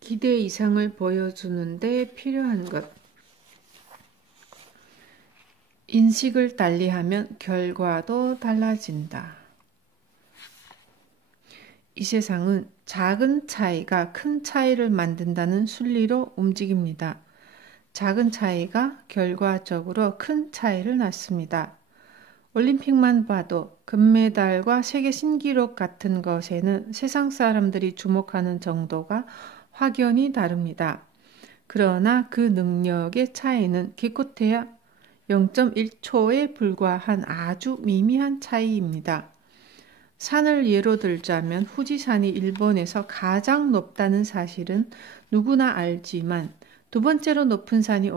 기대 이상을 보여주는데 필요한 것. 인식을 달리하면 결과도 달라진다. 이 세상은 작은 차이가 큰 차이를 만든다는 순리로 움직입니다. 작은 차이가 결과적으로 큰 차이를 낳습니다. 올림픽만 봐도 금메달과 세계 신기록 같은 것에는 세상 사람들이 주목하는 정도가 확연히 다릅니다. 그러나 그 능력의 차이는 기껏해야 0.1초에 불과한 아주 미미한 차이입니다. 산을 예로 들자면 후지산이 일본에서 가장 높다는 사실은 누구나 알지만 두 번째로 높은 산이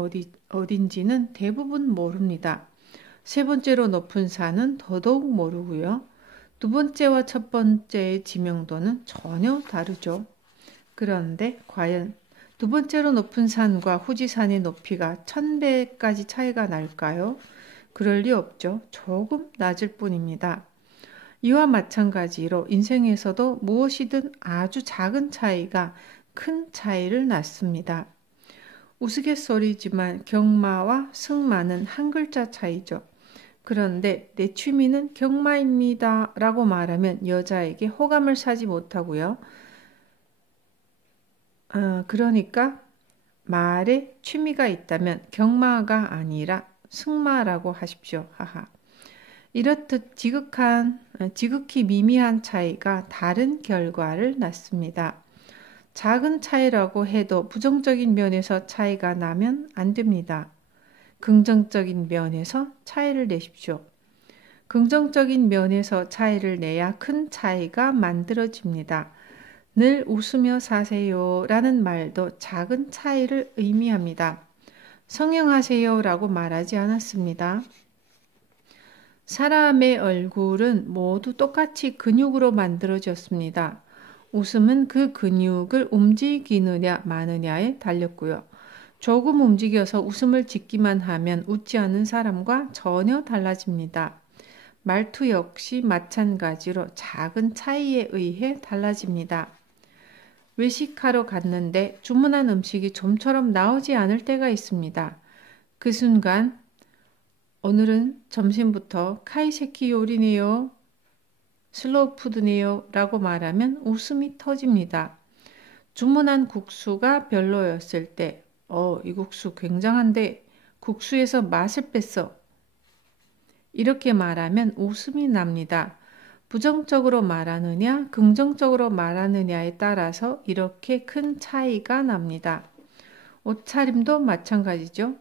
어딘지는 대부분 모릅니다. 세 번째로 높은 산은 더더욱 모르고요. 두 번째와 첫 번째의 지명도는 전혀 다르죠. 그런데 과연 두 번째로 높은 산과 후지산의 높이가 1000배까지 차이가 날까요? 그럴 리 없죠. 조금 낮을 뿐입니다. 이와 마찬가지로 인생에서도 무엇이든 아주 작은 차이가 큰 차이를 낳습니다. 우스갯소리지만 경마와 승마는 한 글자 차이죠. 그런데 내 취미는 경마입니다 라고 말하면 여자에게 호감을 사지 못하고요. 그러니까 말에 취미가 있다면 경마가 아니라 승마라고 하십시오. 하하. 이렇듯 지극히 미미한 차이가 다른 결과를 낳습니다. 작은 차이라고 해도 부정적인 면에서 차이가 나면 안 됩니다. 긍정적인 면에서 차이를 내십시오. 긍정적인 면에서 차이를 내야 큰 차이가 만들어집니다. 늘 웃으며 사세요 라는 말도 작은 차이를 의미합니다. 성형하세요 라고 말하지 않았습니다. 사람의 얼굴은 모두 똑같이 근육으로 만들어졌습니다. 웃음은 그 근육을 움직이느냐 마느냐에 달렸고요. 조금 움직여서 웃음을 짓기만 하면 웃지 않는 사람과 전혀 달라집니다. 말투 역시 마찬가지로 작은 차이에 의해 달라집니다. 외식하러 갔는데 주문한 음식이 좀처럼 나오지 않을 때가 있습니다. 그 순간 오늘은 점심부터 카이세키 요리네요. 슬로우 푸드네요. 라고 말하면 웃음이 터집니다. 주문한 국수가 별로였을 때 이 국수 굉장한데 국수에서 맛을 뺐어. 이렇게 말하면 웃음이 납니다. 부정적으로 말하느냐, 긍정적으로 말하느냐에 따라서 이렇게 큰 차이가 납니다. 옷차림도 마찬가지죠.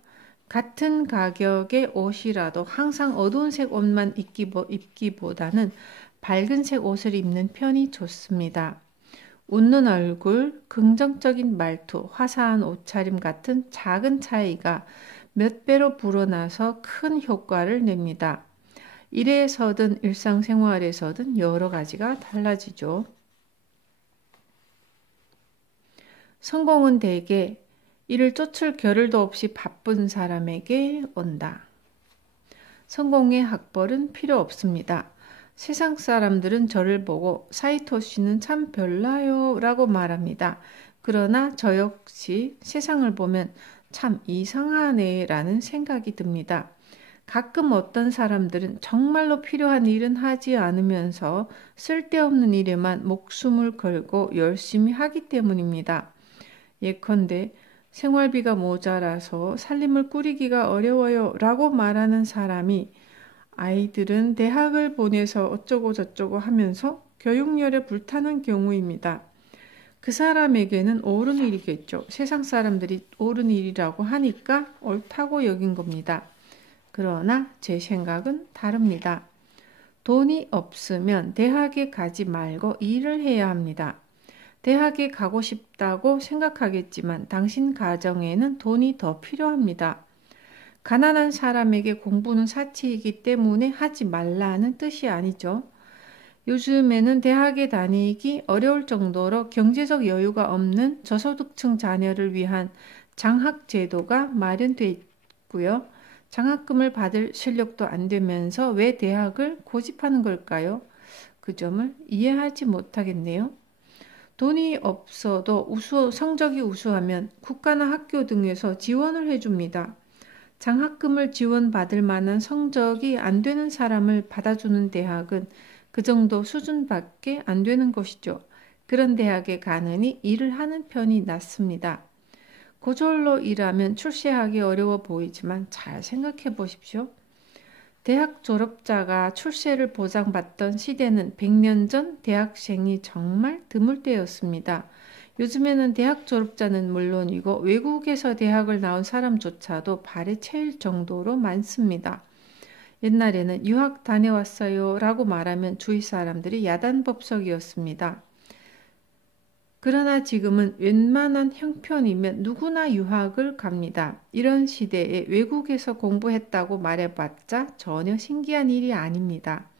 같은 가격의 옷이라도 항상 어두운 색 옷만 입기보다는 밝은 색 옷을 입는 편이 좋습니다. 웃는 얼굴, 긍정적인 말투, 화사한 옷차림 같은 작은 차이가 몇 배로 불어나서 큰 효과를 냅니다. 일에서든 일상생활에서든 여러 가지가 달라지죠. 성공은 대개 이를 쫓을 겨를도 없이 바쁜 사람에게 온다. 성공의 학벌은 필요 없습니다. 세상 사람들은 저를 보고 사이토 씨는 참 별나요 라고 말합니다. 그러나 저 역시 세상을 보면 참 이상하네 라는 생각이 듭니다. 가끔 어떤 사람들은 정말로 필요한 일은 하지 않으면서 쓸데없는 일에만 목숨을 걸고 열심히 하기 때문입니다. 예컨대 생활비가 모자라서 살림을 꾸리기가 어려워요 라고 말하는 사람이 아이들은 대학을 보내서 어쩌고 저쩌고 하면서 교육열에 불타는 경우입니다. 그 사람에게는 옳은 일이겠죠. 세상 사람들이 옳은 일이라고 하니까 옳다고 여긴 겁니다. 그러나 제 생각은 다릅니다. 돈이 없으면 대학에 가지 말고 일을 해야 합니다. 대학에 가고 싶다고 생각하겠지만 당신 가정에는 돈이 더 필요합니다. 가난한 사람에게 공부는 사치이기 때문에 하지 말라는 뜻이 아니죠. 요즘에는 대학에 다니기 어려울 정도로 경제적 여유가 없는 저소득층 자녀를 위한 장학 제도가 마련돼 있고요. 장학금을 받을 실력도 안 되면서 왜 대학을 고집하는 걸까요? 그 점을 이해하지 못하겠네요. 돈이 없어도 성적이 우수하면 국가나 학교 등에서 지원을 해줍니다. 장학금을 지원받을 만한 성적이 안 되는 사람을 받아주는 대학은 그 정도 수준밖에 안 되는 것이죠. 그런 대학에 가느니 일을 하는 편이 낫습니다. 고졸로 일하면 출세하기 어려워 보이지만 잘 생각해 보십시오. 대학 졸업자가 출세를 보장받던 시대는 100년 전 대학생이 정말 드물 때였습니다. 요즘에는 대학 졸업자는 물론이고 외국에서 대학을 나온 사람조차도 발에 채일 정도로 많습니다. 옛날에는 유학 다녀왔어요 라고 말하면 주위 사람들이 야단법석이었습니다. 그러나 지금은 웬만한 형편이면 누구나 유학을 갑니다. 이런 시대에 외국에서 공부했다고 말해봤자 전혀 신기한 일이 아닙니다.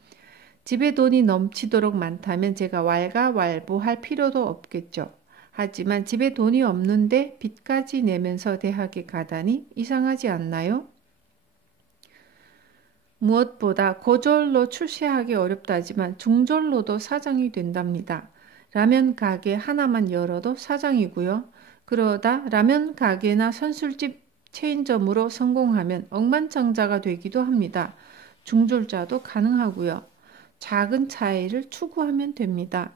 집에 돈이 넘치도록 많다면 제가 왈가왈부할 필요도 없겠죠. 하지만 집에 돈이 없는데 빚까지 내면서 대학에 가다니 이상하지 않나요? 무엇보다 고졸로 출세하기 어렵다지만 중졸로도 사장이 된답니다. 라면 가게 하나만 열어도 사장이고요. 그러다 라면 가게나 선술집 체인점으로 성공하면 억만장자가 되기도 합니다. 중졸자도 가능하고요. 작은 차이를 추구하면 됩니다.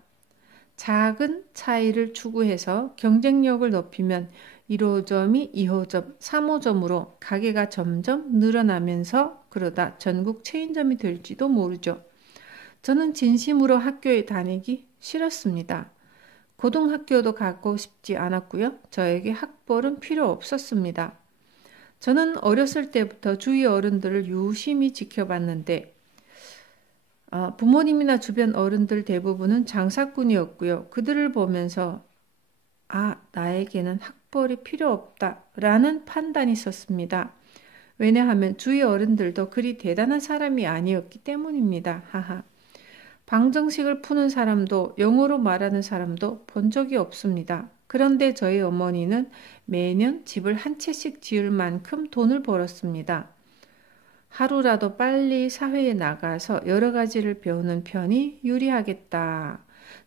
작은 차이를 추구해서 경쟁력을 높이면 1호점이 2호점, 3호점으로 가게가 점점 늘어나면서 그러다 전국 체인점이 될지도 모르죠. 저는 진심으로 학교에 다니기 싫었습니다. 고등학교도 가고 싶지 않았고요. 저에게 학벌은 필요 없었습니다. 저는 어렸을 때부터 주위 어른들을 유심히 지켜봤는데 부모님이나 주변 어른들 대부분은 장사꾼이었고요. 그들을 보면서 나에게는 학벌이 필요 없다라는 판단이 있었습니다. 왜냐하면 주위 어른들도 그리 대단한 사람이 아니었기 때문입니다. 하하. 방정식을 푸는 사람도 영어로 말하는 사람도 본 적이 없습니다. 그런데 저희 어머니는 매년 집을 한 채씩 지을 만큼 돈을 벌었습니다. 하루라도 빨리 사회에 나가서 여러 가지를 배우는 편이 유리하겠다.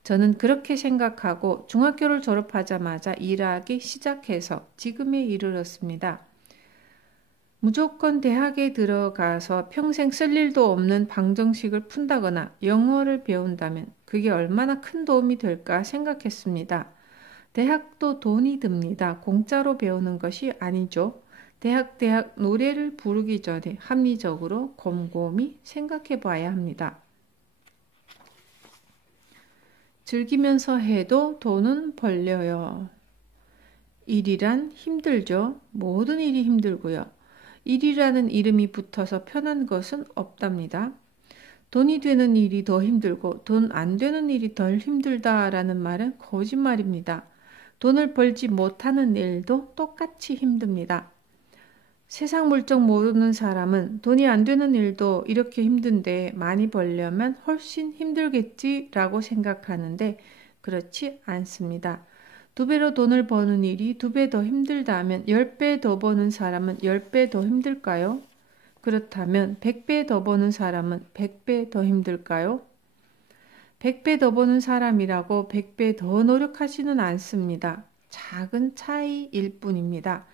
저는 그렇게 생각하고 중학교를 졸업하자마자 일하기 시작해서 지금에 이르렀습니다. 무조건 대학에 들어가서 평생 쓸 일도 없는 방정식을 푼다거나 영어를 배운다면 그게 얼마나 큰 도움이 될까 생각했습니다. 대학도 돈이 듭니다. 공짜로 배우는 것이 아니죠. 대학 노래를 부르기 전에 합리적으로 곰곰이 생각해 봐야 합니다. 즐기면서 해도 돈은 벌려요. 일이란 힘들죠. 모든 일이 힘들고요. 일이라는 이름이 붙어서 편한 것은 없답니다. 돈이 되는 일이 더 힘들고 돈 안 되는 일이 덜 힘들다라는 말은 거짓말입니다. 돈을 벌지 못하는 일도 똑같이 힘듭니다. 세상 물정 모르는 사람은 돈이 안 되는 일도 이렇게 힘든데 많이 벌려면 훨씬 힘들겠지라고 생각하는데 그렇지 않습니다. 2배로 돈을 버는 일이 2배 더 힘들다면 10배 더 버는 사람은 10배 더 힘들까요? 그렇다면 100배 더 버는 사람은 100배 더 힘들까요? 100배 더 버는 사람이라고 100배 더 노력하지는 않습니다. 작은 차이일 뿐입니다.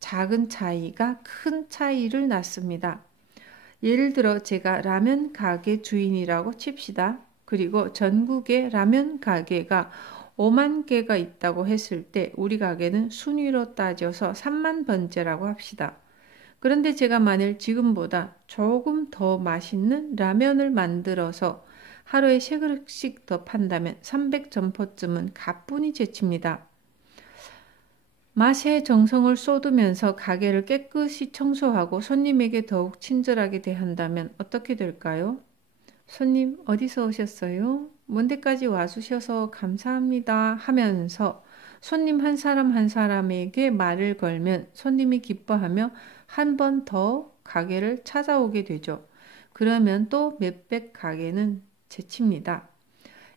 작은 차이가 큰 차이를 낳습니다. 예를 들어 제가 라면 가게 주인이라고 칩시다. 그리고 전국에 라면 가게가 5만 개가 있다고 했을 때 우리 가게는 순위로 따져서 3만 번째라고 합시다. 그런데 제가 만일 지금보다 조금 더 맛있는 라면을 만들어서 하루에 3그릇씩 더 판다면 300점포쯤은 가뿐히 제칩니다. 맛에 정성을 쏟으면서 가게를 깨끗이 청소하고 손님에게 더욱 친절하게 대한다면 어떻게 될까요? 손님 어디서 오셨어요? 먼 데까지 와주셔서 감사합니다 하면서 손님 한 사람 한 사람에게 말을 걸면 손님이 기뻐하며 한 번 더 가게를 찾아오게 되죠. 그러면 또 몇백 가게는 제칩니다.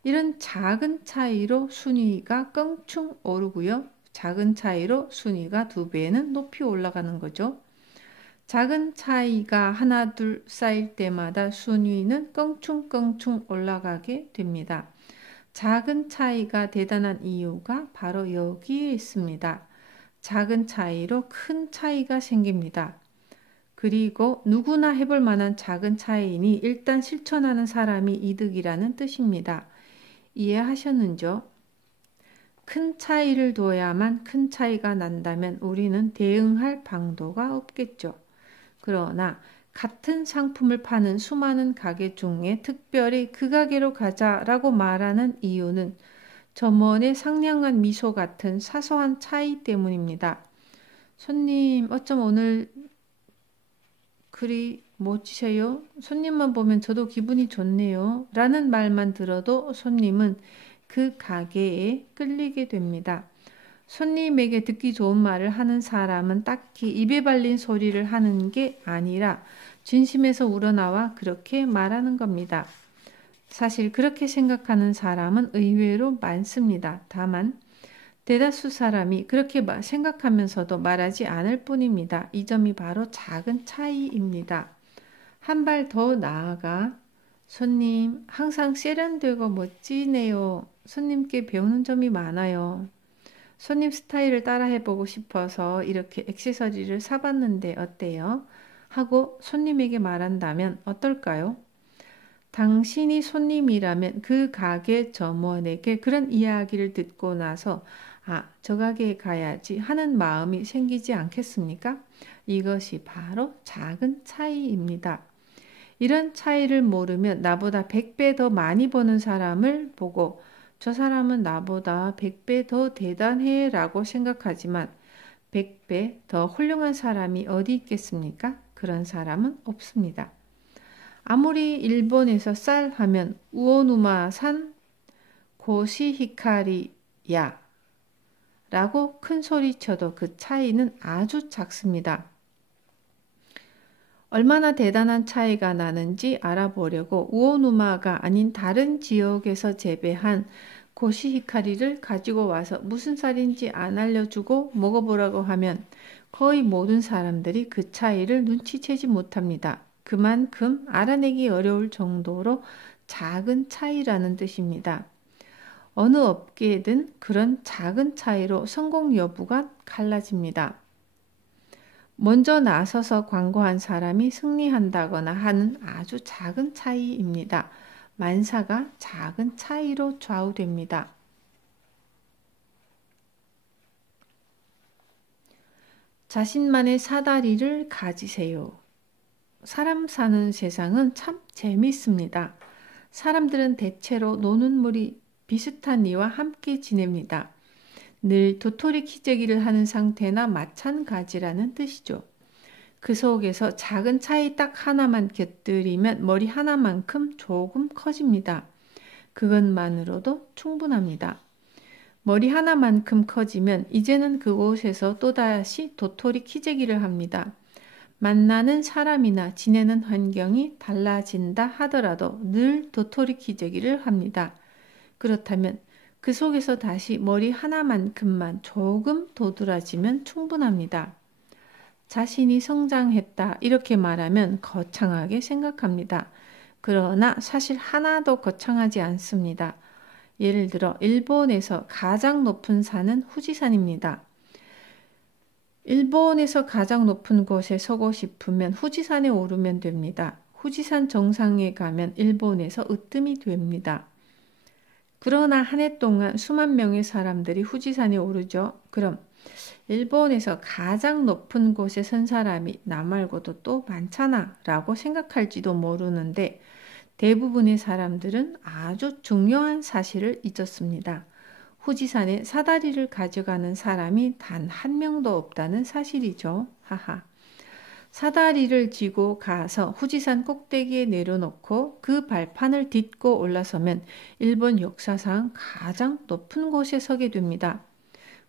이런 작은 차이로 순위가 껑충 오르고요. 작은 차이로 순위가 2배는 높이 올라가는 거죠. 작은 차이가 하나 둘 쌓일 때마다 순위는 껑충껑충 올라가게 됩니다. 작은 차이가 대단한 이유가 바로 여기에 있습니다. 작은 차이로 큰 차이가 생깁니다. 그리고 누구나 해볼 만한 작은 차이니 일단 실천하는 사람이 이득이라는 뜻입니다. 이해하셨는죠? 큰 차이를 둬야만 큰 차이가 난다면 우리는 대응할 방도가 없겠죠. 그러나 같은 상품을 파는 수많은 가게 중에 특별히 그 가게로 가자라고 말하는 이유는 점원의 상냥한 미소 같은 사소한 차이 때문입니다. 손님, 어쩜 오늘 그리 멋지세요? 손님만 보면 저도 기분이 좋네요. 라는 말만 들어도 손님은 그 가게에 끌리게 됩니다. 손님에게 듣기 좋은 말을 하는 사람은 딱히 입에 발린 소리를 하는 게 아니라 진심에서 우러나와 그렇게 말하는 겁니다. 사실 그렇게 생각하는 사람은 의외로 많습니다. 다만 대다수 사람이 그렇게 생각하면서도 말하지 않을 뿐입니다. 이 점이 바로 작은 차이입니다. 한 발 더 나아가 손님, 항상 세련되고 멋지네요. 손님께 배우는 점이 많아요. 손님 스타일을 따라해보고 싶어서 이렇게 액세서리를 사봤는데 어때요? 하고 손님에게 말한다면 어떨까요? 당신이 손님이라면 그 가게 점원에게 그런 이야기를 듣고 나서 저 가게에 가야지 하는 마음이 생기지 않겠습니까? 이것이 바로 작은 차이입니다. 이런 차이를 모르면 나보다 100배 더 많이 버는 사람을 보고 저 사람은 나보다 100배 더 대단해 라고 생각하지만 100배 더 훌륭한 사람이 어디 있겠습니까? 그런 사람은 없습니다. 아무리 일본에서 쌀 하면 우오누마산 고시히카리야 라고 큰 소리 쳐도 그 차이는 아주 작습니다. 얼마나 대단한 차이가 나는지 알아보려고 우오누마가 아닌 다른 지역에서 재배한 고시히카리를 가지고 와서 무슨 쌀인지 안 알려주고 먹어보라고 하면 거의 모든 사람들이 그 차이를 눈치채지 못합니다. 그만큼 알아내기 어려울 정도로 작은 차이라는 뜻입니다. 어느 업계든 그런 작은 차이로 성공 여부가 갈라집니다. 먼저 나서서 광고한 사람이 승리한다거나 하는 아주 작은 차이입니다. 만사가 작은 차이로 좌우됩니다. 자신만의 사다리를 가지세요. 사람 사는 세상은 참 재미있습니다. 사람들은 대체로 노는 물이 비슷한 이와 함께 지냅니다. 늘 도토리 키재기를 하는 상태나 마찬가지라는 뜻이죠. 그 속에서 작은 차이 딱 하나만 곁들이면 머리 하나만큼 조금 커집니다. 그것만으로도 충분합니다. 머리 하나만큼 커지면 이제는 그곳에서 또다시 도토리 키재기를 합니다. 만나는 사람이나 지내는 환경이 달라진다 하더라도 늘 도토리 키재기를 합니다. 그렇다면 그 속에서 다시 머리 하나만큼만 조금 도드라지면 충분합니다. 자신이 성장했다 이렇게 말하면 거창하게 생각합니다. 그러나 사실 하나도 거창하지 않습니다. 예를 들어 일본에서 가장 높은 산은 후지산입니다. 일본에서 가장 높은 곳에 서고 싶으면 후지산에 오르면 됩니다. 후지산 정상에 가면 일본에서 으뜸이 됩니다. 그러나 한 해 동안 수만 명의 사람들이 후지산에 오르죠. 그럼 일본에서 가장 높은 곳에 선 사람이 나 말고도 또 많잖아 라고 생각할지도 모르는데 대부분의 사람들은 아주 중요한 사실을 잊었습니다. 후지산에 사다리를 가져가는 사람이 단 한 명도 없다는 사실이죠. 하하. 사다리를 쥐고 가서 후지산 꼭대기에 내려놓고 그 발판을 딛고 올라서면 일본 역사상 가장 높은 곳에 서게 됩니다.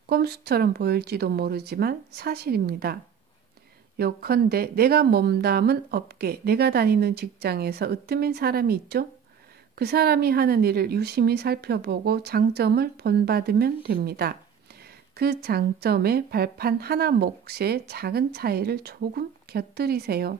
꼼수처럼 보일지도 모르지만 사실입니다. 요컨대 내가 몸담은 업계, 내가 다니는 직장에서 으뜸인 사람이 있죠? 그 사람이 하는 일을 유심히 살펴보고 장점을 본받으면 됩니다. 그 장점의 발판 하나 몫의 작은 차이를 조금 곁들이세요.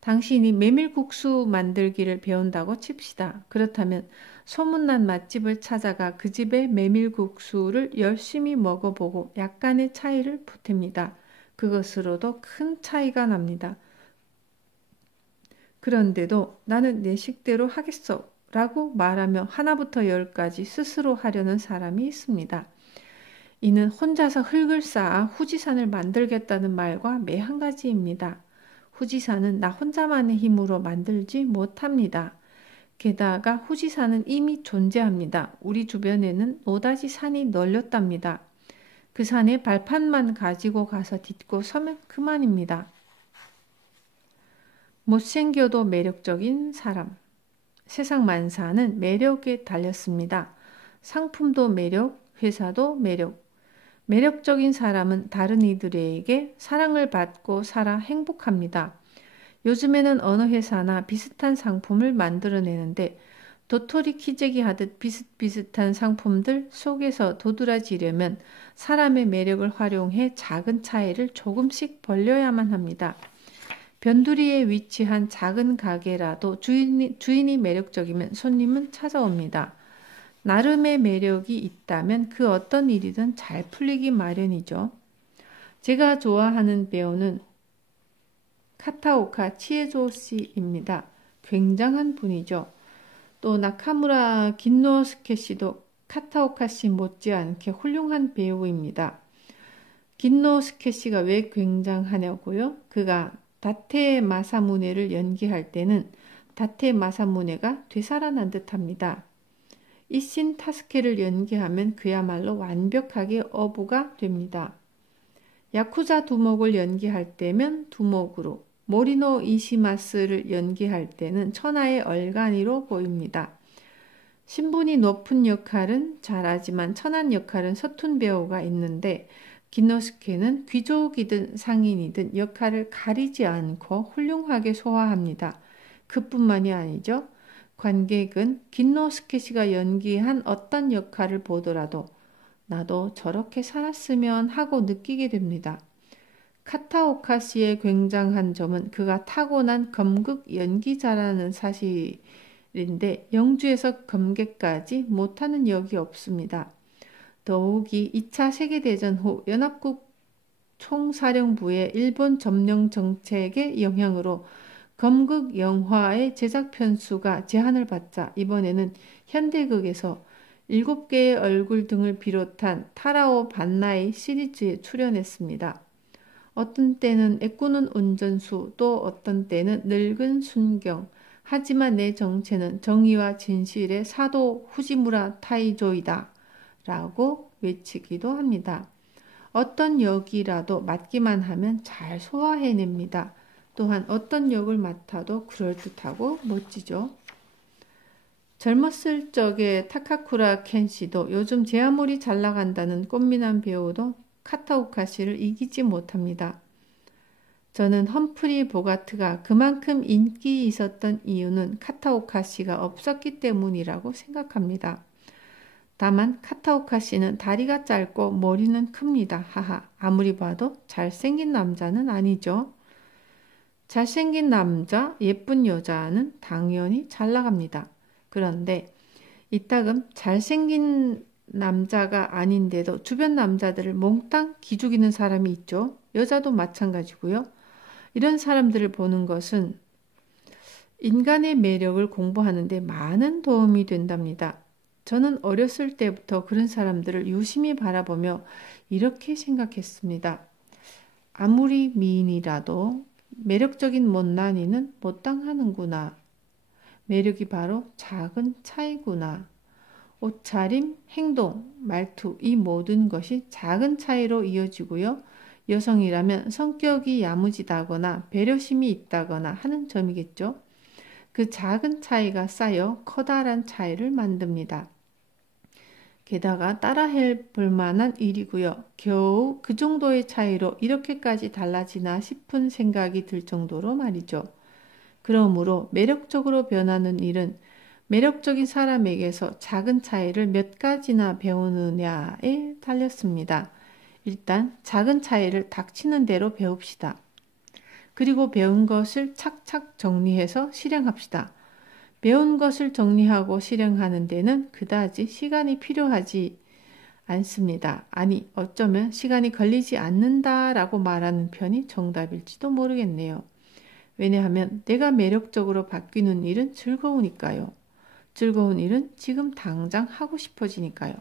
당신이 메밀국수 만들기를 배운다고 칩시다. 그렇다면 소문난 맛집을 찾아가 그 집의 메밀국수를 열심히 먹어보고 약간의 차이를 보탭니다. 그것으로도 큰 차이가 납니다. 그런데도 나는 내 식대로 하겠어 라고 말하며 하나부터 열까지 스스로 하려는 사람이 있습니다. 이는 혼자서 흙을 쌓아 후지산을 만들겠다는 말과 매 한 가지입니다. 후지산은 나 혼자만의 힘으로 만들지 못합니다. 게다가 후지산은 이미 존재합니다. 우리 주변에는 노다지 산이 널렸답니다. 그 산에 발판만 가지고 가서 딛고 서면 그만입니다. 못생겨도 매력적인 사람. 세상 만사는 매력에 달렸습니다. 상품도 매력, 회사도 매력. 매력적인 사람은 다른 이들에게 사랑을 받고 살아 행복합니다. 요즘에는 어느 회사나 비슷한 상품을 만들어내는데 도토리 키재기 하듯 비슷비슷한 상품들 속에서 도드라지려면 사람의 매력을 활용해 작은 차이를 조금씩 벌려야만 합니다. 변두리에 위치한 작은 가게라도 주인이 매력적이면 손님은 찾아옵니다. 나름의 매력이 있다면 그 어떤 일이든 잘 풀리기 마련이죠. 제가 좋아하는 배우는 카타오카 치에조 씨입니다. 굉장한 분이죠. 또 나카무라 긴노스케 씨도 카타오카 씨 못지않게 훌륭한 배우입니다. 긴노스케 씨가 왜 굉장하냐고요? 그가 다테 마사무네를 연기할 때는 다테 마사무네가 되살아난 듯합니다. 이신 타스케를 연기하면 그야말로 완벽하게 어부가 됩니다. 야쿠자 두목을 연기할 때면 두목으로, 모리노 이시마스를 연기할 때는 천하의 얼간이로 보입니다. 신분이 높은 역할은 잘하지만 천한 역할은 서툰 배우가 있는데 긴노스케는 귀족이든 상인이든 역할을 가리지 않고 훌륭하게 소화합니다. 그뿐만이 아니죠. 관객은 긴노스케 씨가 연기한 어떤 역할을 보더라도 나도 저렇게 살았으면 하고 느끼게 됩니다. 카타오카 씨의 굉장한 점은 그가 타고난 검극 연기자라는 사실인데 영주에서 검객까지 못하는 역이 없습니다. 더욱이 2차 세계대전 후 연합국 총사령부의 일본 점령 정책의 영향으로 검극 영화의 제작 편수가 제한을 받자 이번에는 현대극에서 7개의 얼굴 등을 비롯한 타라오 반나이 시리즈에 출연했습니다. 어떤 때는 애꾸는 운전수, 또 어떤 때는 늙은 순경. 하지만 내 정체는 정의와 진실의 사도 후지무라 타이조이다 라고 외치기도 합니다. 어떤 역이라도 맡기만 하면 잘 소화해냅니다. 또한 어떤 역을 맡아도 그럴듯하고 멋지죠. 젊었을 적의 타카쿠라 켄 씨도 요즘 제 아무리 잘 나간다는 꽃미남 배우도 카타오카 씨를 이기지 못합니다. 저는 험프리 보가트가 그만큼 인기 있었던 이유는 카타오카 씨가 없었기 때문이라고 생각합니다. 다만 카타오카 씨는 다리가 짧고 머리는 큽니다. 하하, 아무리 봐도 잘생긴 남자는 아니죠. 잘생긴 남자, 예쁜 여자는 당연히 잘 나갑니다. 그런데 이따금 잘생긴 남자가 아닌데도 주변 남자들을 몽땅 기죽이는 사람이 있죠. 여자도 마찬가지고요. 이런 사람들을 보는 것은 인간의 매력을 공부하는 데 많은 도움이 된답니다. 저는 어렸을 때부터 그런 사람들을 유심히 바라보며 이렇게 생각했습니다. 아무리 미인이라도 매력적인 못난이는 못당하는구나. 매력이 바로 작은 차이구나. 옷차림, 행동, 말투 이 모든 것이 작은 차이로 이어지고요. 여성이라면 성격이 야무지다거나 배려심이 있다거나 하는 점이겠죠. 그 작은 차이가 쌓여 커다란 차이를 만듭니다. 게다가 따라해 볼 만한 일이고요. 겨우 그 정도의 차이로 이렇게까지 달라지나 싶은 생각이 들 정도로 말이죠. 그러므로 매력적으로 변하는 일은 매력적인 사람에게서 작은 차이를 몇 가지나 배우느냐에 달렸습니다. 일단 작은 차이를 닥치는 대로 배웁시다. 그리고 배운 것을 착착 정리해서 실행합시다. 배운 것을 정리하고 실행하는 데는 그다지 시간이 필요하지 않습니다. 아니, 어쩌면 시간이 걸리지 않는다라고 말하는 편이 정답일지도 모르겠네요. 왜냐하면 내가 매력적으로 바뀌는 일은 즐거우니까요. 즐거운 일은 지금 당장 하고 싶어지니까요.